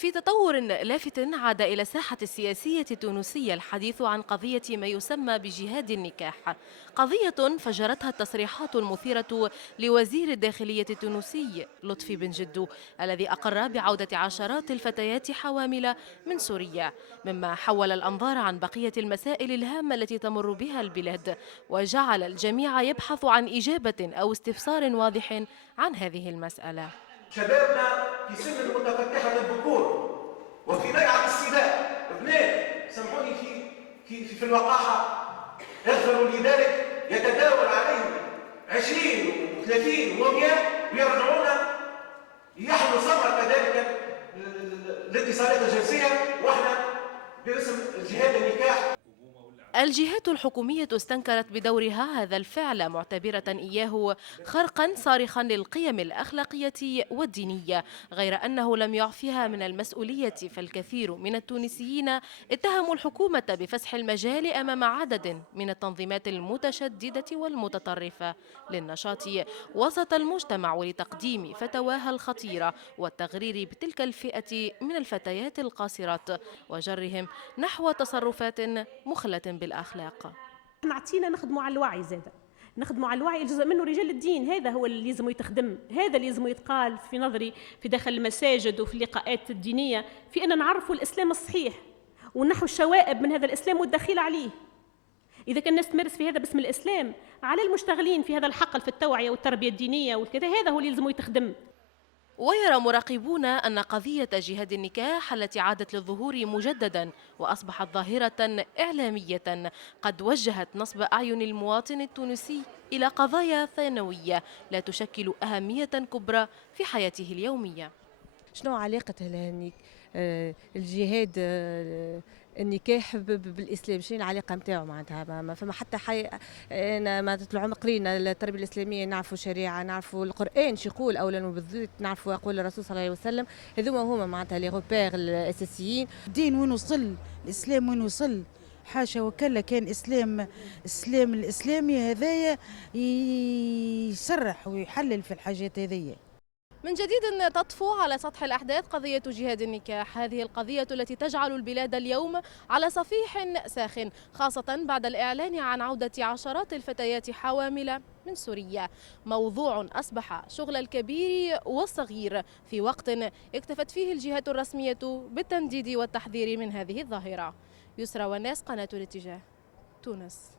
في تطور لافت عاد إلى الساحة السياسية التونسية الحديث عن قضية ما يسمى بجهاد النكاح، قضية فجرتها التصريحات المثيرة لوزير الداخلية التونسي لطفي بن جدو الذي أقر بعودة عشرات الفتيات حوامل من سوريا، مما حول الأنظار عن بقية المسائل الهامة التي تمر بها البلاد، وجعل الجميع يبحث عن إجابة أو استفسار واضح عن هذه المسألة. شبابنا في سن متفتحة الذكور وفي ملعب السباق بنات سامحوني في الوقاحة يغفر لذلك يتداول عليهم 20 و30 و100 ويرجعون يحملوا ثمرة كذلك الاتصالات الجنسية واحنا باسم الجهاد النكاح. الجهات الحكومية استنكرت بدورها هذا الفعل معتبرة إياه خرقا صارخا للقيم الأخلاقية والدينية، غير أنه لم يعفها من المسؤولية، فالكثير من التونسيين اتهموا الحكومة بفسح المجال أمام عدد من التنظيمات المتشددة والمتطرفة للنشاط وسط المجتمع ولتقديم فتواها الخطيرة والتغرير بتلك الفئة من الفتيات القاصرات وجرهم نحو تصرفات مخلة بالأخلاق. احنا عطينا نخدموا على الوعي زاده، نخدموا على الوعي جزء منه رجال الدين، هذا هو اللي لازم يتخدم، هذا اللي لازم يتقال في نظري في داخل المساجد وفي اللقاءات الدينية، في أن نعرفوا الإسلام الصحيح ونحو الشوائب من هذا الإسلام والدخيل عليه. إذا كان الناس تمارس في هذا باسم الإسلام، على المشتغلين في هذا الحقل في التوعية والتربية الدينية والكذا، هذا هو اللي لازم يتخدم. ويرى مراقبون أن قضية جهاد النكاح التي عادت للظهور مجددا وأصبحت ظاهرة إعلامية قد وجهت نصب أعين المواطن التونسي إلى قضايا ثانوية لا تشكل أهمية كبرى في حياته اليومية. شنو علاقة الجهاد النكاح بالاسلام؟ شنو العلاقه نتاعو معناتها؟ ما فما حتى انا ما طول قرينا التربيه الاسلاميه، نعرفوا الشريعه، نعرفوا القران شو يقول، اولا وبالذات نعرفوا يقول الرسول صلى الله عليه وسلم. هذوما هما معناتها لي غوبير الاساسيين. الدين وين وصل، الاسلام وين وصل؟ حاشا وكلا كان الاسلامي هذايا يصرح ويحلل في الحاجات هذيا. من جديد تطفو على سطح الأحداث قضية جهاد النكاح، هذه القضية التي تجعل البلاد اليوم على صفيح ساخن، خاصة بعد الإعلان عن عودة عشرات الفتيات حوامل من سوريا، موضوع أصبح شغل الكبير والصغير في وقت اكتفت فيه الجهات الرسمية بالتنديد والتحذير من هذه الظاهرة. يسرى والناس، قناة الاتجاه، تونس.